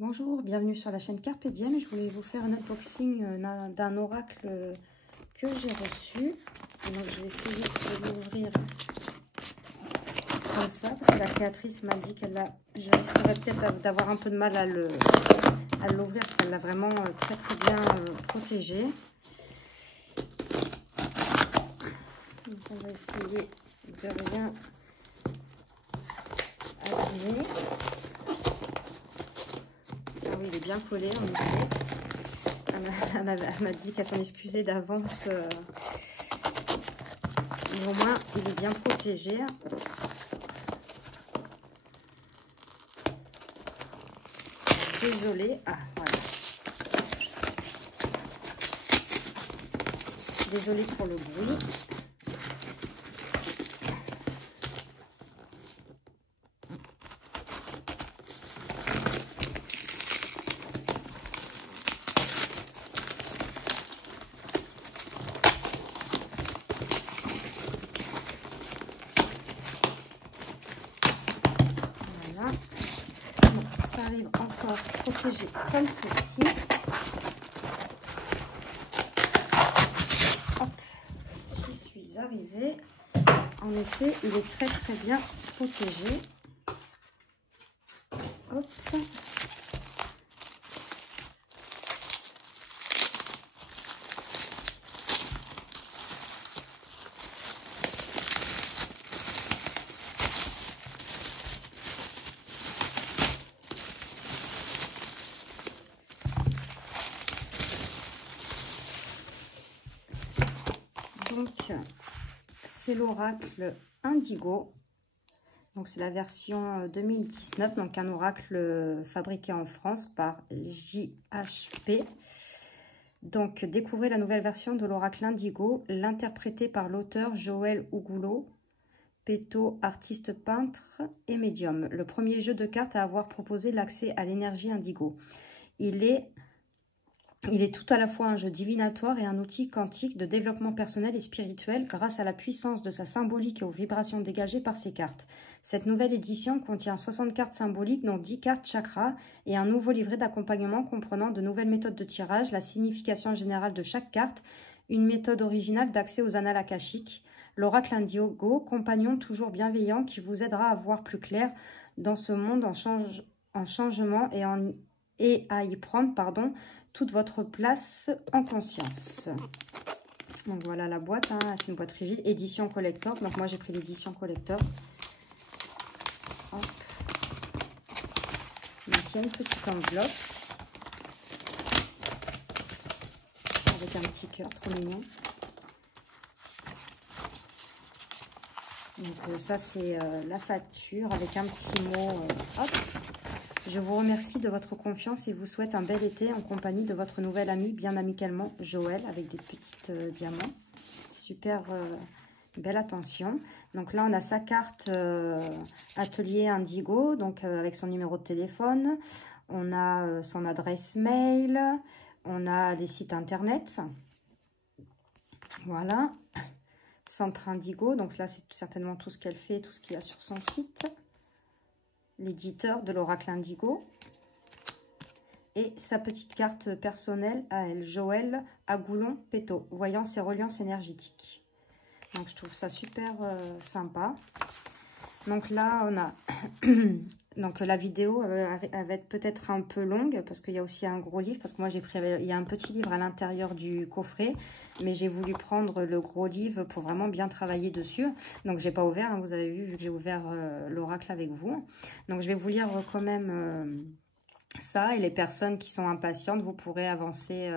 Bonjour, bienvenue sur la chaîne Carpe Diem. Je voulais vous faire un unboxing d'un oracle que j'ai reçu. Donc je vais essayer de l'ouvrir comme ça parce que la créatrice m'a dit je risquerais peut-être d'avoir un peu de mal à l'ouvrir parce qu'elle l'a vraiment très bien protégé. Donc on va essayer de rien abîmer. Ah oui, il est bien collé en effet. Elle m'a dit qu'elle s'en excusait d'avance. Mais au moins, il est bien protégé. Désolée. Ah, voilà. Désolée pour le bruit. Voilà. Donc, ça arrive encore protégé comme ceci. Hop, j'y suis arrivée. En effet, il est très bien protégé. Hop. Donc, c'est l'oracle Indigo. Donc, c'est la version 2019. Donc, un oracle fabriqué en France par JHP. Donc, découvrez la nouvelle version de l'oracle Indigo, l'interprété par l'auteur Joël Ougoulot, Peto, artiste peintre et médium. Le premier jeu de cartes à avoir proposé l'accès à l'énergie Indigo. Il est tout à la fois un jeu divinatoire et un outil quantique de développement personnel et spirituel grâce à la puissance de sa symbolique et aux vibrations dégagées par ses cartes. Cette nouvelle édition contient 60 cartes symboliques, dont 10 cartes chakras et un nouveau livret d'accompagnement comprenant de nouvelles méthodes de tirage, la signification générale de chaque carte, une méthode originale d'accès aux annales akashiques, l'oracle Indigo, compagnon toujours bienveillant qui vous aidera à voir plus clair dans ce monde en changement et à y prendre, toute votre place en conscience. Donc voilà la boîte, hein, c'est une boîte rigide, édition collector. Donc moi j'ai pris l'édition collector. Hop. Donc il y a une petite enveloppe avec un petit cœur trop mignon. Donc ça c'est la facture avec un petit mot. Hop. Je vous remercie de votre confiance et vous souhaite un bel été en compagnie de votre nouvel ami, bien amicalement, Joël, avec des petites diamants. Super belle attention. Donc là, on a sa carte Atelier Indigo, donc avec son numéro de téléphone. On a son adresse mail. On a des sites internet. Voilà. Centre Indigo. Donc là, c'est certainement tout ce qu'elle fait, tout ce qu'il y a sur son site. L'éditeur de l'oracle Indigo et sa petite carte personnelle à elle, Joël Agoulon Peto, voyance et reliance énergétique. Donc je trouve ça super sympa. Donc là on a donc la vidéo elle va être peut-être un peu longue parce qu'il y a aussi un gros livre, parce que moi j'ai pris, il y a un petit livre à l'intérieur du coffret, mais j'ai voulu prendre le gros livre pour vraiment bien travailler dessus. Donc j'ai pas ouvert, hein, vous avez vu que j'ai ouvert l'oracle avec vous. Donc je vais vous lire quand même ça, et les personnes qui sont impatientes, vous pourrez avancer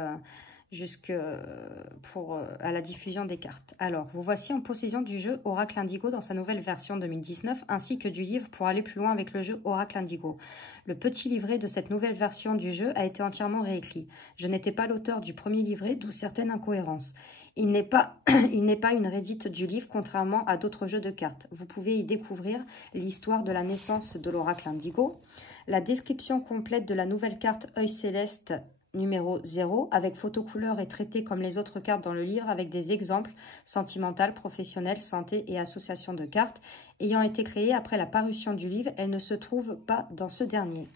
à la diffusion des cartes. Alors, vous voici en possession du jeu Oracle Indigo dans sa nouvelle version 2019, ainsi que du livre pour aller plus loin avec le jeu Oracle Indigo. Le petit livret de cette nouvelle version du jeu a été entièrement réécrit. Je n'étais pas l'auteur du premier livret, d'où certaines incohérences. Il n'est pas une réédite du livre, contrairement à d'autres jeux de cartes. Vous pouvez y découvrir l'histoire de la naissance de l'Oracle Indigo, la description complète de la nouvelle carte Œil Céleste numéro 0, avec photo couleur et traitée comme les autres cartes dans le livre, avec des exemples sentimentales, professionnelles, santé et association de cartes, ayant été créées après la parution du livre. Elle ne se trouve pas dans ce dernier.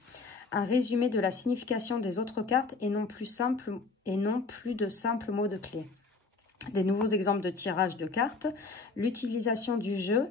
un résumé de la signification des autres cartes et non plus de simples mots de clé. Des nouveaux exemples de tirage de cartes, l'utilisation du jeu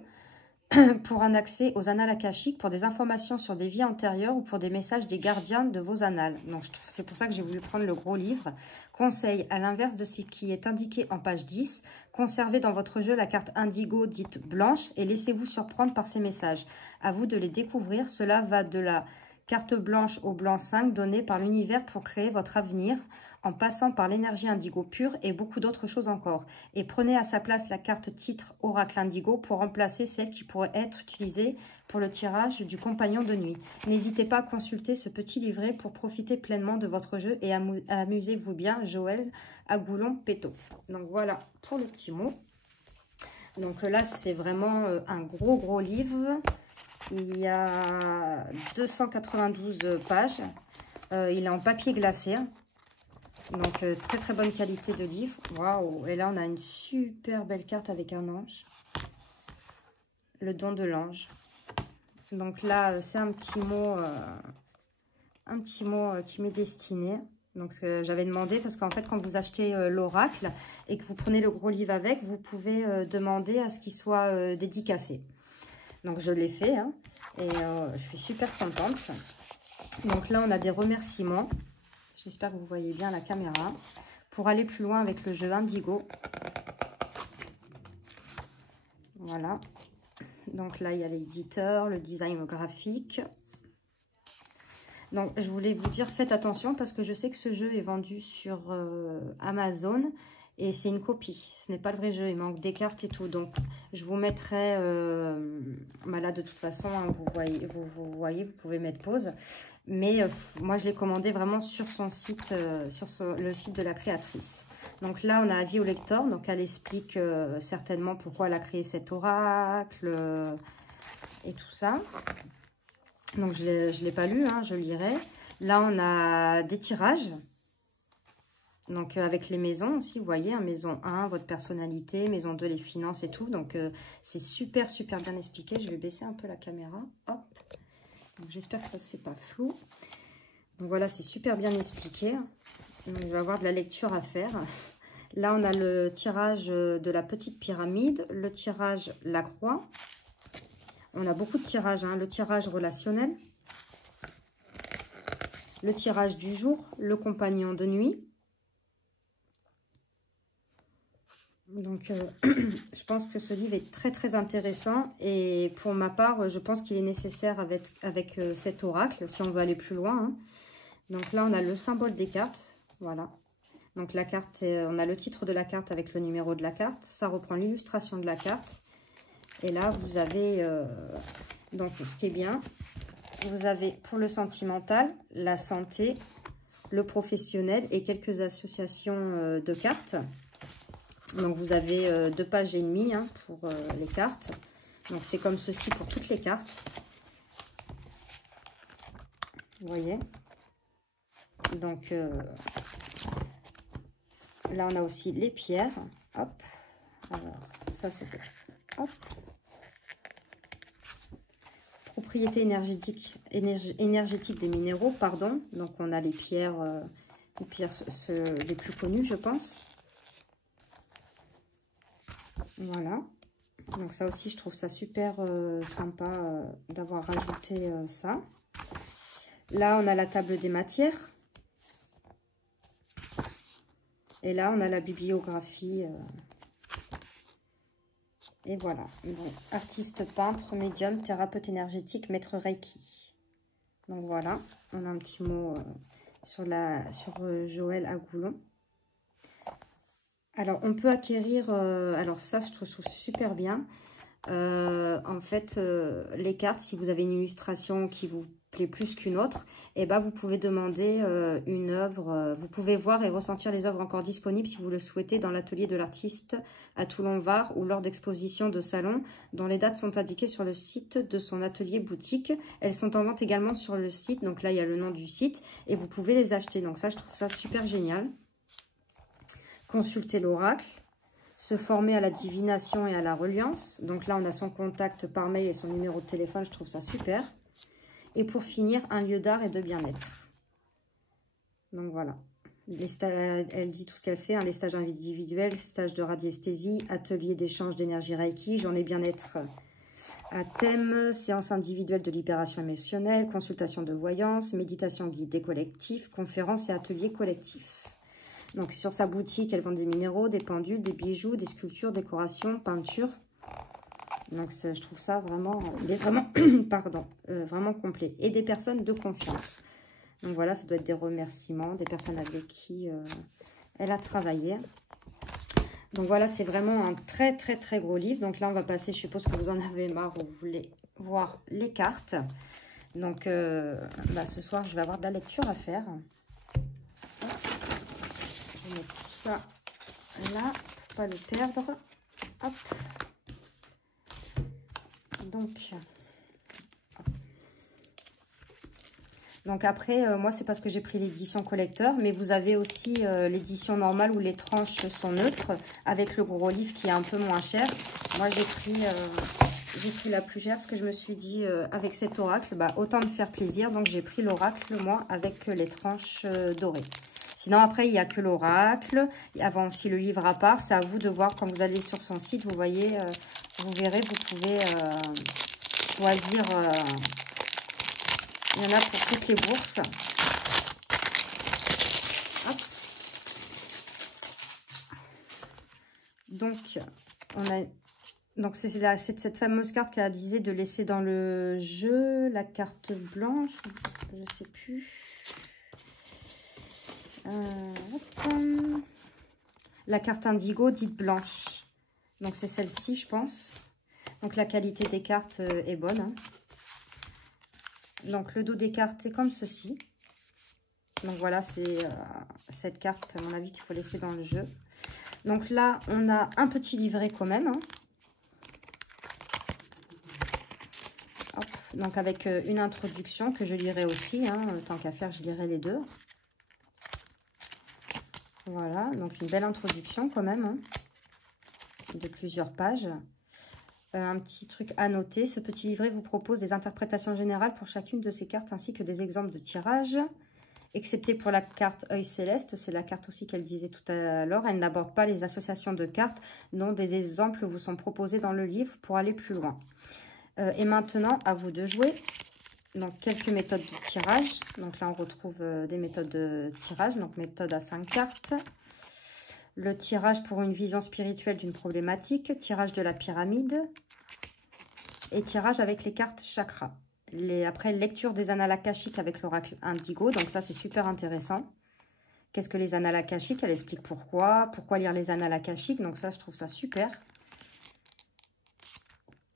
pour un accès aux annales akashiques, pour des informations sur des vies antérieures ou pour des messages des gardiens de vos annales. Donc c'est pour ça que j'ai voulu prendre le gros livre. Conseil, à l'inverse de ce qui est indiqué en page 10, conservez dans votre jeu la carte indigo dite blanche et laissez-vous surprendre par ces messages. À vous de les découvrir, cela va de la carte blanche au blanc 5 donnée par l'univers pour créer votre avenir, en passant par l'énergie indigo pure et beaucoup d'autres choses encore. Et prenez à sa place la carte titre Oracle Indigo pour remplacer celle qui pourrait être utilisée pour le tirage du compagnon de nuit. N'hésitez pas à consulter ce petit livret pour profiter pleinement de votre jeu et amusez-vous bien, Joël Agoulon-Péto. Donc voilà pour le petit mot. Donc là, c'est vraiment un gros livre. Il y a 292 pages. Il est en papier glacé. Donc, très bonne qualité de livre. Waouh! Et là, on a une super belle carte avec un ange. Le don de l'ange. Donc là, c'est un petit mot qui m'est destiné. Donc, ce que j'avais demandé, parce qu'en fait, quand vous achetez l'oracle et que vous prenez le gros livre avec, vous pouvez demander à ce qu'il soit dédicacé. Donc, je l'ai fait, hein, et je suis super contente. Donc là, on a des remerciements. J'espère que vous voyez bien la caméra. Pour aller plus loin avec le jeu Indigo. Voilà. Donc là, il y a l'éditeur, le design graphique. Donc, je voulais vous dire, faites attention parce que je sais que ce jeu est vendu sur Amazon et c'est une copie. Ce n'est pas le vrai jeu, il manque des cartes et tout. Donc, je vous mettrai... là, de toute façon, hein, vous voyez, vous pouvez mettre pause. Mais moi, je l'ai commandé vraiment sur son site, le site de la créatrice. Donc là, on a avis au lecteur. Donc, elle explique certainement pourquoi elle a créé cet oracle et tout ça. Donc, je ne l'ai pas lu, hein, je lirai. Là, on a des tirages. Donc, avec les maisons aussi, vous voyez, hein, maison 1, votre personnalité, maison 2, les finances et tout. Donc, c'est super bien expliqué. Je vais baisser un peu la caméra. Hop. J'espère que ça, c'est pas flou. Donc, voilà, c'est super bien expliqué. Donc, je vais avoir de la lecture à faire. Là, on a le tirage de la petite pyramide, le tirage la croix. On a beaucoup de tirages, hein, le tirage relationnel, le tirage du jour, le compagnon de nuit. Donc, je pense que ce livre est très intéressant. Et pour ma part, je pense qu'il est nécessaire avec cet oracle, si on veut aller plus loin. Hein. Donc là, on a le symbole des cartes. Voilà. Donc la carte, on a le titre de la carte avec le numéro de la carte. Ça reprend l'illustration de la carte. Et là, vous avez... donc, ce qui est bien, vous avez pour le sentimental, la santé, le professionnel et quelques associations de cartes. Donc, vous avez 2 pages et demie hein, pour les cartes. Donc, c'est comme ceci pour toutes les cartes. Vous voyez. Donc, là, on a aussi les pierres. Hop. Alors, ça, c'est... Hop. Propriété énergétique des minéraux, pardon. Donc, on a les pierres les plus connues, je pense. Voilà. Donc, ça aussi, je trouve ça super sympa d'avoir rajouté ça. Là, on a la table des matières. Et là, on a la bibliographie. Et voilà. Donc, artiste, peintre, médium, thérapeute énergétique, maître Reiki. Donc, voilà. On a un petit mot sur Joël Agoulon. Alors, on peut acquérir... alors, ça, je trouve super bien. En fait, les cartes, si vous avez une illustration qui vous plaît plus qu'une autre, et ben vous pouvez demander une œuvre. Vous pouvez voir et ressentir les œuvres encore disponibles si vous le souhaitez dans l'atelier de l'artiste à Toulon-Var ou lors d'expositions de salon dont les dates sont indiquées sur le site de son atelier boutique. Elles sont en vente également sur le site. Donc là, il y a le nom du site et vous pouvez les acheter. Donc ça, je trouve ça super génial. Consulter l'oracle. Se former à la divination et à la reliance. Donc là, on a son contact par mail et son numéro de téléphone. Je trouve ça super. Et pour finir, un lieu d'art et de bien-être. Donc voilà. Elle dit tout ce qu'elle fait, hein, les stages individuels, stages de radiesthésie, atelier d'échange d'énergie Reiki, journée bien-être à thème, séance individuelle de libération émotionnelle, consultation de voyance, méditation guidée collective, conférences et ateliers collectifs. Donc sur sa boutique, elle vend des minéraux, des pendules, des bijoux, des sculptures, décorations, peintures. Donc je trouve ça vraiment, il est vraiment, pardon, vraiment complet. Et des personnes de confiance. Donc voilà, ça doit être des remerciements, des personnes avec qui elle a travaillé. Donc voilà, c'est vraiment un très très très gros livre. Donc là, on va passer, je suppose que vous en avez marre, vous voulez voir les cartes. Donc ce soir, je vais avoir de la lecture à faire. Je vais mettre tout ça là, pour pas le perdre. Hop. Donc après, moi, c'est parce que j'ai pris l'édition collecteur. Mais vous avez aussi l'édition normale où les tranches sont neutres, avec le gros livre qui est un peu moins cher. Moi, j'ai pris la plus chère parce que je me suis dit, avec cet oracle, autant me faire plaisir. Donc, j'ai pris l'oracle, moi, avec les tranches dorées. Sinon, après, il n'y a que l'oracle. Avant aussi le livre à part. C'est à vous de voir quand vous allez sur son site. Vous voyez, vous verrez, vous pouvez choisir... il y en a pour toutes les bourses. Hop. Donc, c'est cette fameuse carte qu'elle disait de laisser dans le jeu. La carte blanche, je ne sais plus. La carte indigo dite blanche. Donc, c'est celle-ci, je pense. Donc, la qualité des cartes est bonne. Hein. Donc, le dos des cartes, c'est comme ceci. Donc, voilà, c'est cette carte, à mon avis, qu'il faut laisser dans le jeu. Donc, là, on a un petit livret quand même. Hein. Hop. Donc, avec une introduction que je lirai aussi. Hein. Tant qu'à faire, je lirai les deux. Voilà, donc une belle introduction quand même. Hein. De plusieurs pages. Un petit truc à noter. Ce petit livret vous propose des interprétations générales pour chacune de ces cartes ainsi que des exemples de tirage. Excepté pour la carte œil céleste, c'est la carte aussi qu'elle disait tout à l'heure. Elle n'aborde pas les associations de cartes, dont des exemples vous sont proposés dans le livre pour aller plus loin. Et maintenant, à vous de jouer. Donc, quelques méthodes de tirage. Donc là, on retrouve des méthodes de tirage. Donc, méthode à 5 cartes. Le tirage pour une vision spirituelle d'une problématique. Tirage de la pyramide. Et tirage avec les cartes chakras. Après, lecture des annales akashiques avec l'oracle indigo. Donc ça, c'est super intéressant. Qu'est-ce que les annales akashiques? Elle explique pourquoi. Pourquoi lire les annales akashiques? Donc ça, je trouve ça super.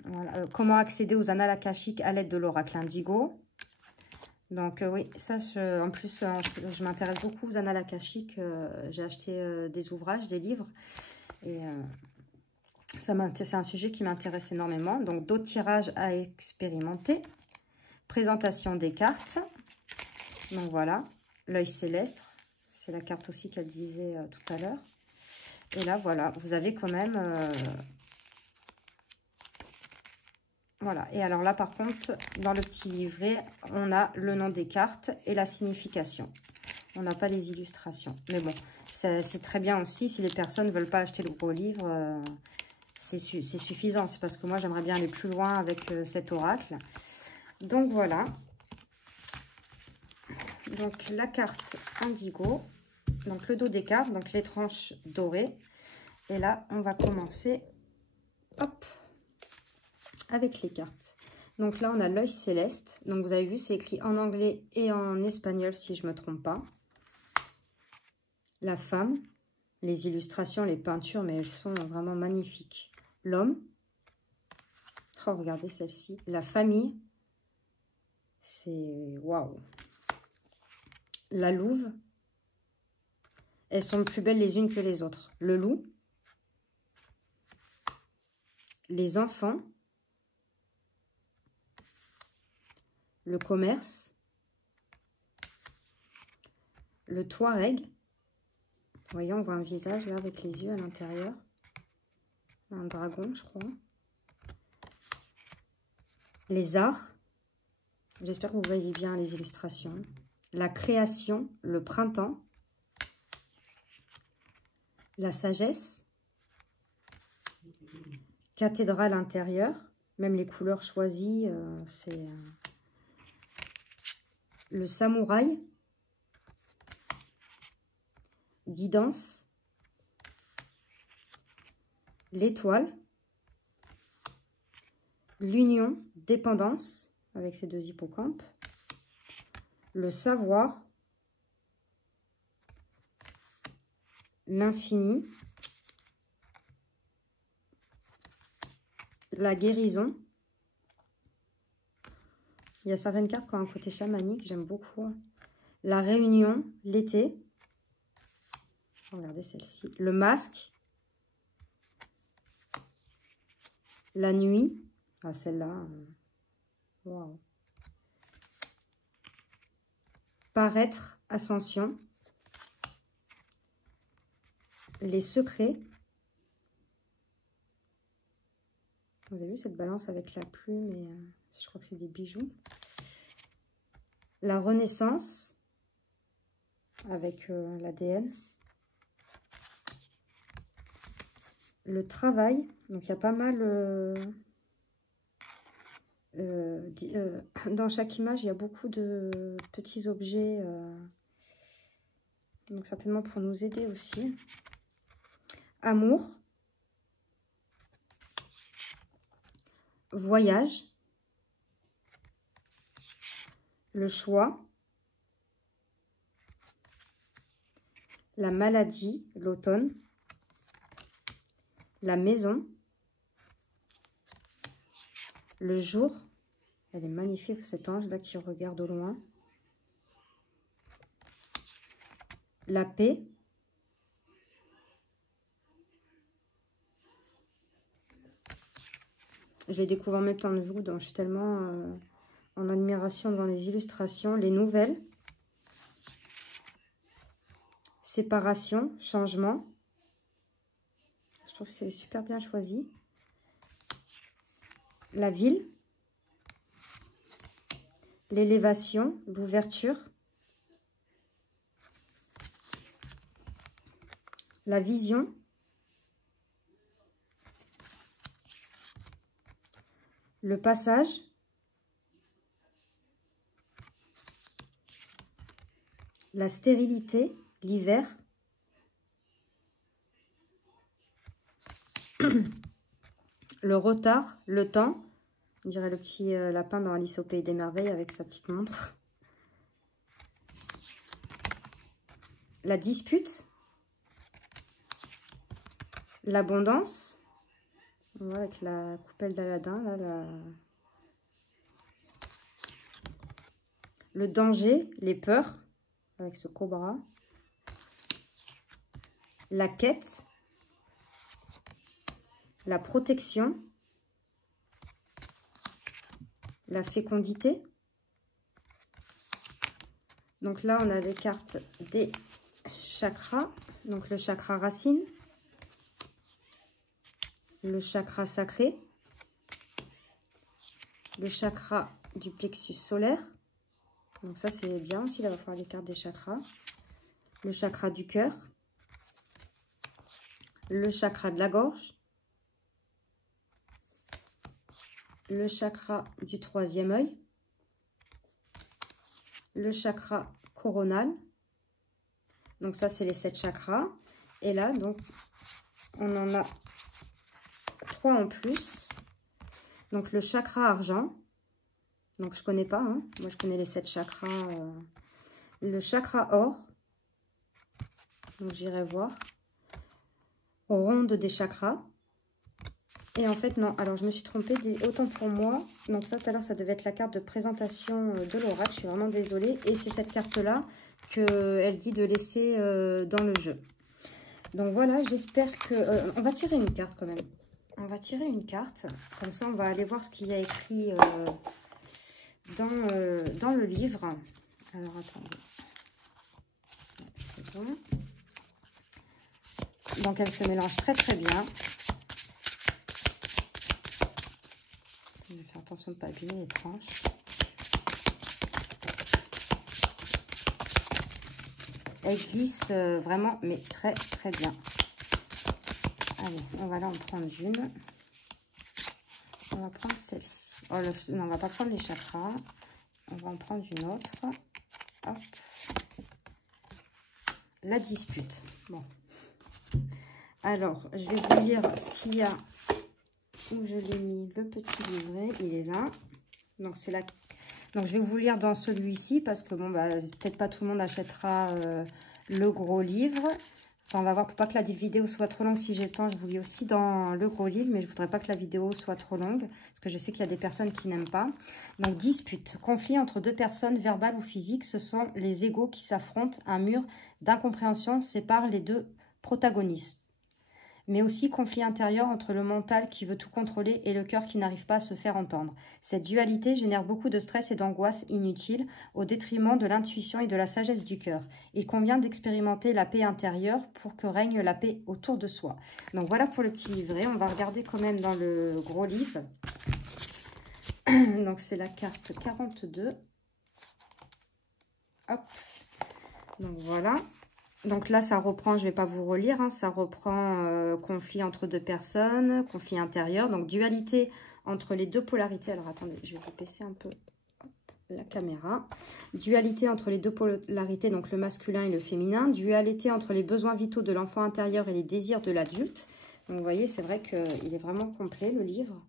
Voilà. Comment accéder aux annales akashiques à l'aide de l'oracle indigo? Donc oui, ça, en plus, je m'intéresse beaucoup aux annales akashiques. J'ai acheté des ouvrages, des livres. Et c'est un sujet qui m'intéresse énormément. Donc d'autres tirages à expérimenter. Présentation des cartes. Donc voilà, l'œil céleste. C'est la carte aussi qu'elle disait tout à l'heure. Et là, voilà, vous avez quand même... Voilà, et alors là, par contre, dans le petit livret, on a le nom des cartes et la signification. On n'a pas les illustrations. Mais bon, c'est très bien aussi. Si les personnes ne veulent pas acheter le gros livre, c'est suffisant. C'est parce que moi, j'aimerais bien aller plus loin avec cet oracle. Donc, voilà. Donc, la carte indigo. Donc, le dos des cartes. Donc, les tranches dorées. Et là, on va commencer. Hop. Avec les cartes. Donc là, on a l'œil céleste. Donc, vous avez vu, c'est écrit en anglais et en espagnol, si je ne me trompe pas. La femme. Les illustrations, les peintures, mais elles sont vraiment magnifiques. L'homme. Oh, regardez celle-ci. La famille. C'est waouh. La louve. Elles sont plus belles les unes que les autres. Le loup. Les enfants. Le commerce. Le Touareg. Vous voyez, on voit un visage là avec les yeux à l'intérieur. Un dragon, je crois. Les arts. J'espère que vous voyez bien les illustrations. La création, le printemps, la sagesse, cathédrale intérieure, même les couleurs choisies, c'est le samouraï, guidance, l'étoile, l'union, dépendance, avec ces deux hippocampes, le savoir, l'infini, la guérison. Il y a certaines cartes qui ont un côté chamanique, j'aime beaucoup. La réunion, l'été. Regardez celle-ci. Le masque. La nuit. Ah, celle-là. Wow. Paraître, ascension. Les secrets. Vous avez vu cette balance avec la plume et je crois que c'est des bijoux. La renaissance avec l'ADN. Le travail. Donc il y a pas mal... dans chaque image, il y a beaucoup de petits objets. Donc certainement pour nous aider aussi. Amour. Voyage. Le choix. La maladie, l'automne. La maison. Le jour. Elle est magnifique, cet ange-là qui regarde au loin. La paix. Je les découvre en même temps de vous, donc je suis tellement en admiration devant les illustrations. Les nouvelles. Séparation, changement. Je trouve que c'est super bien choisi. La ville. L'élévation, l'ouverture. La vision. Le passage. La stérilité, l'hiver. Le retard, le temps. On dirait le petit lapin dans Alice au Pays des Merveilles avec sa petite montre. La dispute. L'abondance. Voilà, avec la coupelle d'Aladin. Le danger, les peurs. Avec ce cobra. La quête. La protection. La fécondité. Donc là, on a les cartes des chakras. Donc le chakra racine. Le chakra sacré. Le chakra du plexus solaire. Donc ça, c'est bien aussi. Là, il va falloir les cartes des chakras. Le chakra du cœur. Le chakra de la gorge. Le chakra du troisième œil. Le chakra coronal. Donc ça, c'est les 7 chakras. Et là, donc, on en a 3 en plus. Donc le chakra argent. Donc je connais pas, hein. Moi je connais les 7 chakras. Le chakra or. Donc j'irai voir. Ronde des chakras. Et en fait non, alors je me suis trompée, autant pour moi. Donc ça tout à l'heure ça devait être la carte de présentation de l'oracle. Je suis vraiment désolée. Et c'est cette carte là qu'elle dit de laisser dans le jeu. Donc voilà, j'espère que... on va tirer une carte quand même. On va tirer une carte. Comme ça on va aller voir ce qu'il y a écrit... dans le livre. Alors, attendez. C'est bon. Donc, elle se mélange très, très bien. Je vais faire attention de ne pas abîmer les tranches. Elle glisse vraiment, mais très très bien. Allez, on va là en prendre une. On va prendre celle-ci. Oh, non, on va pas prendre les chakras. On va en prendre une autre. Hop. La dispute. Bon. Alors, je vais vous lire ce qu'il y a. Où je l'ai mis, le petit livret. Il est là. Donc, c'est la... Donc, je vais vous lire dans celui-ci parce que, bon, bah, peut-être pas tout le monde achètera le gros livre. Enfin, on va voir pour pas que la vidéo soit trop longue. Si j'ai le temps, je vous lis aussi dans le gros livre, mais je voudrais pas que la vidéo soit trop longue parce que je sais qu'il y a des personnes qui n'aiment pas. Donc, dispute, conflit entre deux personnes, verbales ou physiques, ce sont les égos qui s'affrontent. Un mur d'incompréhension sépare les deux protagonistes. Mais aussi conflit intérieur entre le mental qui veut tout contrôler et le cœur qui n'arrive pas à se faire entendre. Cette dualité génère beaucoup de stress et d'angoisse inutiles au détriment de l'intuition et de la sagesse du cœur. Il convient d'expérimenter la paix intérieure pour que règne la paix autour de soi. Donc voilà pour le petit livret. On va regarder quand même dans le gros livre. Donc c'est la carte 42. Hop. Donc voilà. Donc là, ça reprend, je ne vais pas vous relire, hein, ça reprend conflit entre deux personnes, conflit intérieur, donc dualité entre les deux polarités. Alors attendez, je vais vous baisser un peu la caméra. Dualité entre les deux polarités, donc le masculin et le féminin. Dualité entre les besoins vitaux de l'enfant intérieur et les désirs de l'adulte. Donc vous voyez, c'est vrai qu'il est vraiment complet, le livre.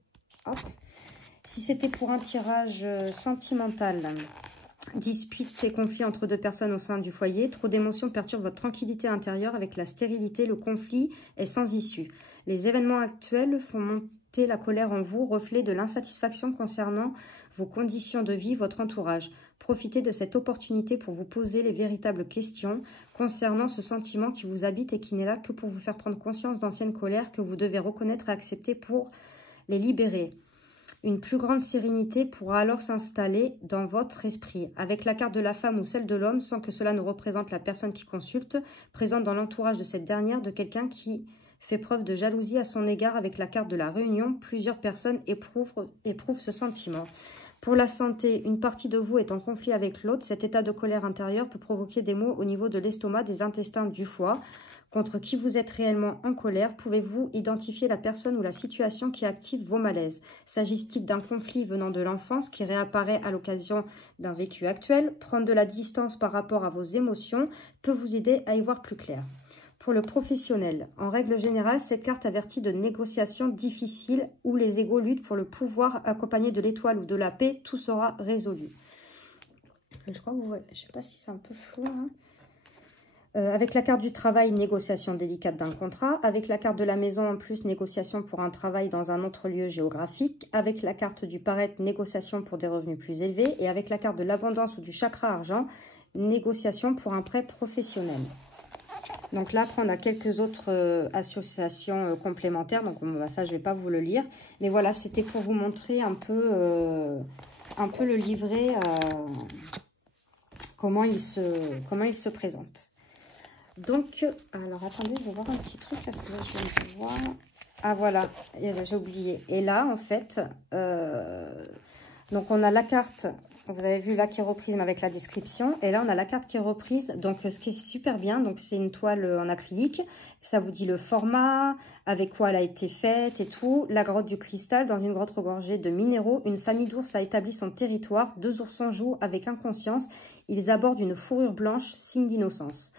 Hop. Si c'était pour un tirage sentimental... Disputes et conflits entre deux personnes au sein du foyer. Trop d'émotions perturbent votre tranquillité intérieure. Avec la stérilité, le conflit est sans issue. Les événements actuels font monter la colère en vous, reflet de l'insatisfaction concernant vos conditions de vie, votre entourage. Profitez de cette opportunité pour vous poser les véritables questions concernant ce sentiment qui vous habite et qui n'est là que pour vous faire prendre conscience d'anciennes colères que vous devez reconnaître et accepter pour les libérer. Une plus grande sérénité pourra alors s'installer dans votre esprit, avec la carte de la femme ou celle de l'homme, sans que cela ne représente la personne qui consulte, présente dans l'entourage de cette dernière de quelqu'un qui fait preuve de jalousie à son égard. Avec la carte de la réunion, plusieurs personnes éprouvent ce sentiment. Pour la santé, une partie de vous est en conflit avec l'autre. Cet état de colère intérieure peut provoquer des maux au niveau de l'estomac, des intestins, du foie. Contre qui vous êtes réellement en colère? Pouvez-vous identifier la personne ou la situation qui active vos malaises? S'agit-il d'un conflit venant de l'enfance qui réapparaît à l'occasion d'un vécu actuel? Prendre de la distance par rapport à vos émotions peut vous aider à y voir plus clair. Pour le professionnel, en règle générale, cette carte avertit de négociations difficiles où les égos luttent pour le pouvoir accompagné de l'étoile ou de la paix. Tout sera résolu. Je crois que vous voyez, je ne sais pas si c'est un peu flou, hein. Avec la carte du travail, négociation délicate d'un contrat. Avec la carte de la maison, en plus, négociation pour un travail dans un autre lieu géographique. Avec la carte du paraître, négociation pour des revenus plus élevés. Et avec la carte de l'abondance ou du chakra argent, négociation pour un prêt professionnel. Donc là, après, on a quelques autres associations complémentaires. Donc ça, je ne vais pas vous le lire. Mais voilà, c'était pour vous montrer un peu le livret, comment il se présente. Donc, alors attendez, je vais voir un petit truc parce que là, je viens de voir. Ah voilà, j'ai oublié. Et là, en fait, donc on a la carte, vous avez vu là qui est reprise mais avec la description. Et là, on a la carte qui est reprise. Donc, ce qui est super bien, donc c'est une toile en acrylique. Ça vous dit le format, avec quoi elle a été faite et tout. La grotte du cristal, dans une grotte regorgée de minéraux. Une famille d'ours a établi son territoire. 2 oursons jouent avec inconscience. Ils abordent une fourrure blanche, signe d'innocence.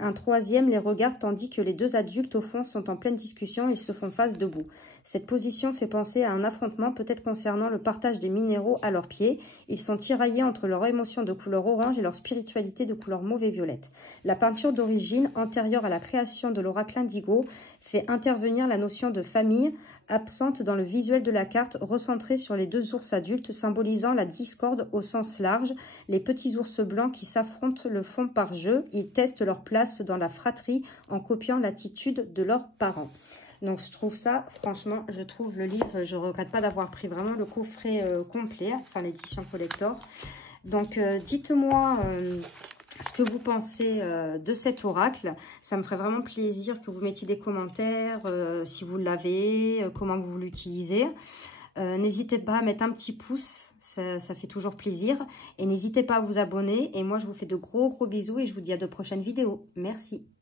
Un troisième les regarde tandis que les 2 adultes au fond sont en pleine discussion. Ils se font face debout. Cette position fait penser à un affrontement peut-être concernant le partage des minéraux à leurs pieds. Ils sont tiraillés entre leur émotion de couleur orange et leur spiritualité de couleur mauve et violette. La peinture d'origine, antérieure à la création de l'oracle indigo, fait intervenir la notion de famille, absente dans le visuel de la carte, recentrée sur les 2 ours adultes, symbolisant la discorde au sens large. Les petits ours blancs qui s'affrontent le font par jeu. Ils testent leur place dans la fratrie en copiant l'attitude de leurs parents. Donc, je trouve ça, franchement, je trouve le livre, je ne regrette pas d'avoir pris vraiment le coffret complet, enfin l'édition collector. Donc, dites-moi ce que vous pensez de cet oracle. Ça me ferait vraiment plaisir que vous mettiez des commentaires, si vous l'avez, comment vous l'utilisez. N'hésitez pas à mettre un petit pouce, ça fait toujours plaisir. Et n'hésitez pas à vous abonner. Et moi, je vous fais de gros bisous et je vous dis à de prochaines vidéos. Merci.